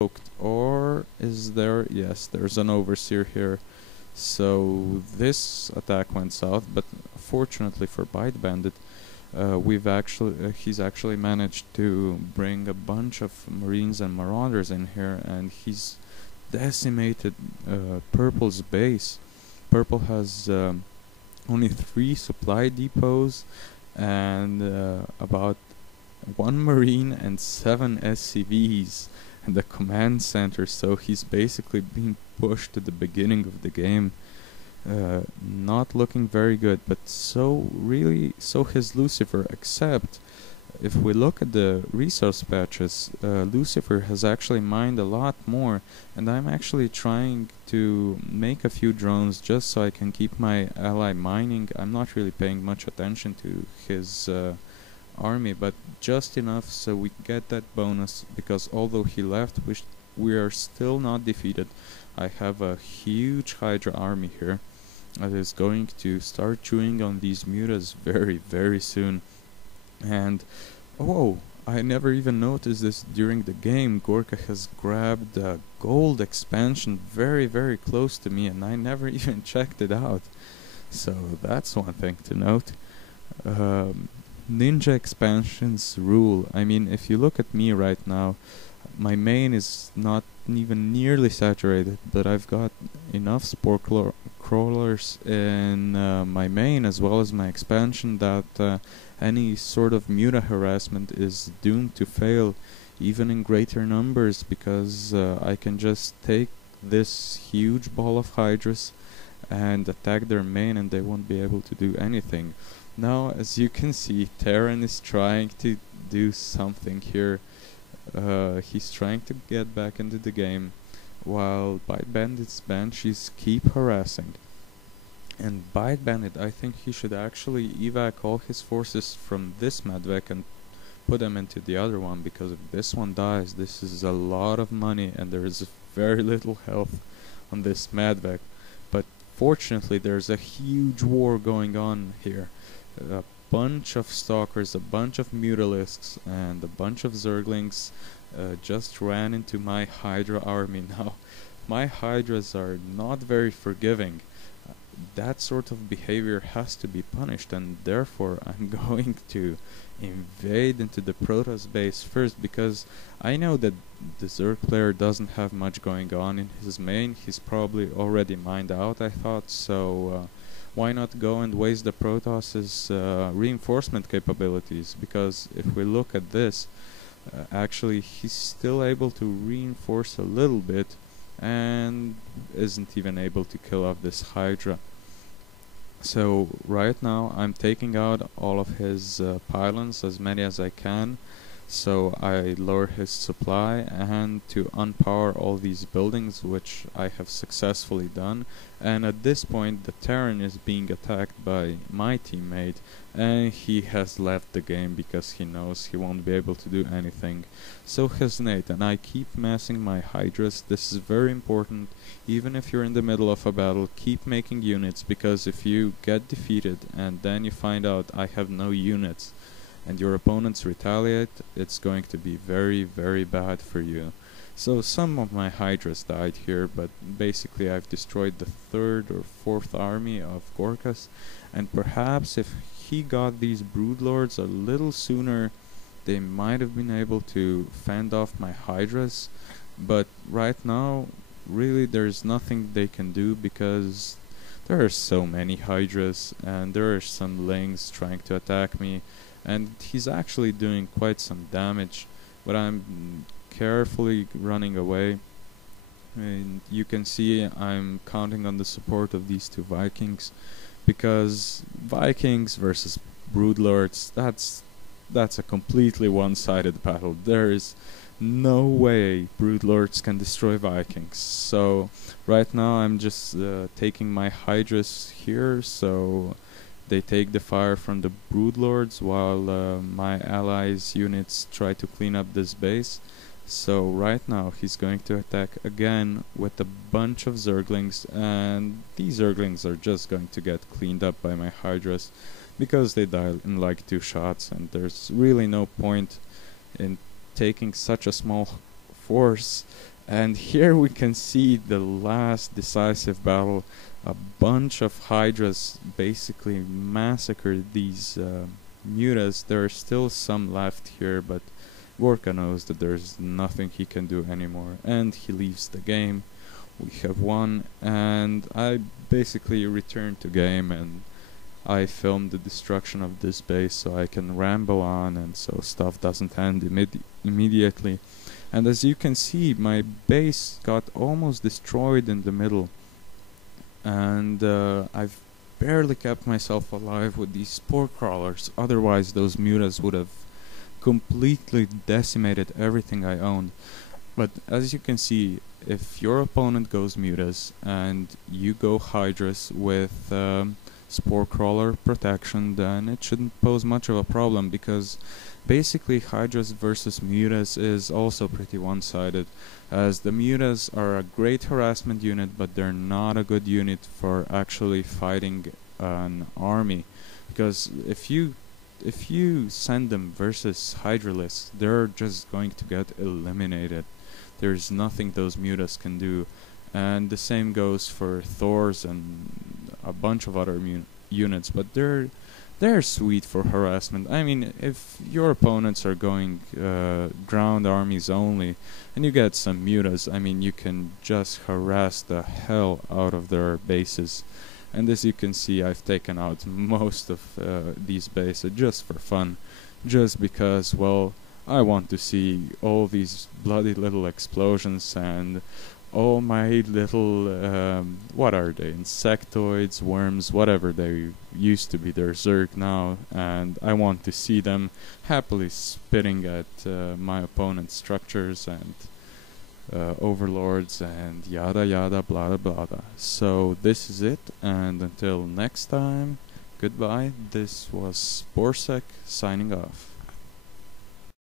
Poked, or is there? Yes, there's an overseer here. So this attack went south, but fortunately for Bite Bandit, he's actually managed to bring a bunch of Marines and Marauders in here, and he's decimated Purple's base. Purple has only 3 supply depots and about 1 Marine and 7 SCVs and the command center, so he's basically being pushed to the beginning of the game. Not looking very good, but so has Lucifer, except if we look at the resource patches, Lucifer has actually mined a lot more, and I'm actually trying to make a few drones just so I can keep my ally mining. I'm not really paying much attention to his army, but just enough so we get that bonus, because although he left, we are still not defeated. I have a huge Hydra army here that is going to start chewing on these mutas very soon. And oh, I never even noticed this during the game. Gorka has grabbed a gold expansion very close to me, and I never even checked it out. So that's one thing to note. Ninja expansions rule. I mean, if you look at me right now, my main is not even nearly saturated, but I've got enough spore crawlers in my main as well as my expansion that any sort of muta harassment is doomed to fail, even in greater numbers, because I can just take this huge ball of Hydras and attack their main and they won't be able to do anything. Now, as you can see, Terran is trying to do something here. He's trying to get back into the game, while Bite Bandit's banshees keep harassing. And Bite Bandit, I think he should actually evac all his forces from this medvac and put them into the other one, because if this one dies, this is a lot of money and there is very little health on this medvac. But fortunately, there's a huge war going on here. A bunch of stalkers, a bunch of mutalisks, and a bunch of zerglings just ran into my Hydra army. Now, my Hydras are not very forgiving. That sort of behavior has to be punished, and therefore I'm going to invade into the Protoss base first, because I know that the Zerg player doesn't have much going on in his main. He's probably already mined out, I thought, so why not go and waste the Protoss's reinforcement capabilities? Because if we look at this, actually he's still able to reinforce a little bit and isn't even able to kill off this Hydra. So right now I'm taking out all of his pylons, as many as I can, so I lower his supply and to unpower all these buildings, which I have successfully done. And at this point the Terran is being attacked by my teammate, and he has left the game because he knows he won't be able to do anything. So has Nate, and I keep massing my Hydras. This is very important. Even if you're in the middle of a battle, keep making units, because if you get defeated and then you find out I have no units and your opponents retaliate, it's going to be very bad for you. So some of my Hydras died here, but basically I've destroyed the 3rd or 4th army of Gorkas, and perhaps if he got these Broodlords a little sooner, they might have been able to fend off my Hydras. But right now, really there's nothing they can do, because there are so many Hydras and there are some Lings trying to attack me, and he's actually doing quite some damage, but I'm carefully running away. And you can see I'm counting on the support of these 2 Vikings, because Vikings versus Broodlords, that's a completely one-sided battle. There is no way Broodlords can destroy Vikings. So right now I'm just taking my Hydras here, so they take the fire from the Broodlords while my allies' units try to clean up this base. So right now he's going to attack again with a bunch of Zerglings, and these Zerglings are just going to get cleaned up by my Hydras, because they die in like 2 shots, and there's really no point in taking such a small force. And here we can see the last decisive battle. A bunch of hydras basically massacred these mutas. There are still some left here, but Gorka knows that there's nothing he can do anymore, and he leaves the game. We have won, and I basically returned to game, and I filmed the destruction of this base so I can ramble on and so stuff doesn't end immediately. And as you can see, my base got almost destroyed in the middle, and I've barely kept myself alive with these spore crawlers. Otherwise those mutas would have completely decimated everything I owned. But as you can see, if your opponent goes mutas and you go hydras with spore crawler protection, then it shouldn't pose much of a problem, because basically hydras versus mutas is also pretty one-sided, as the mutas are a great harassment unit, but they're not a good unit for actually fighting an army, because if you send them versus hydralists, they're just going to get eliminated. There's nothing those mutas can do. And the same goes for Thors and a bunch of other units, but they're sweet for harassment. I mean, if your opponents are going ground armies only, and you get some mutas, I mean, you can just harass the hell out of their bases. And as you can see, I've taken out most of these bases just for fun, just because, well, I want to see all these bloody little explosions and all my little, what are they, insectoids, worms, whatever they used to be, they're Zerg now, and I want to see them happily spitting at my opponent's structures and overlords and yada yada blah blah blah. So this is it, and until next time, goodbye. This was Sporsec signing off.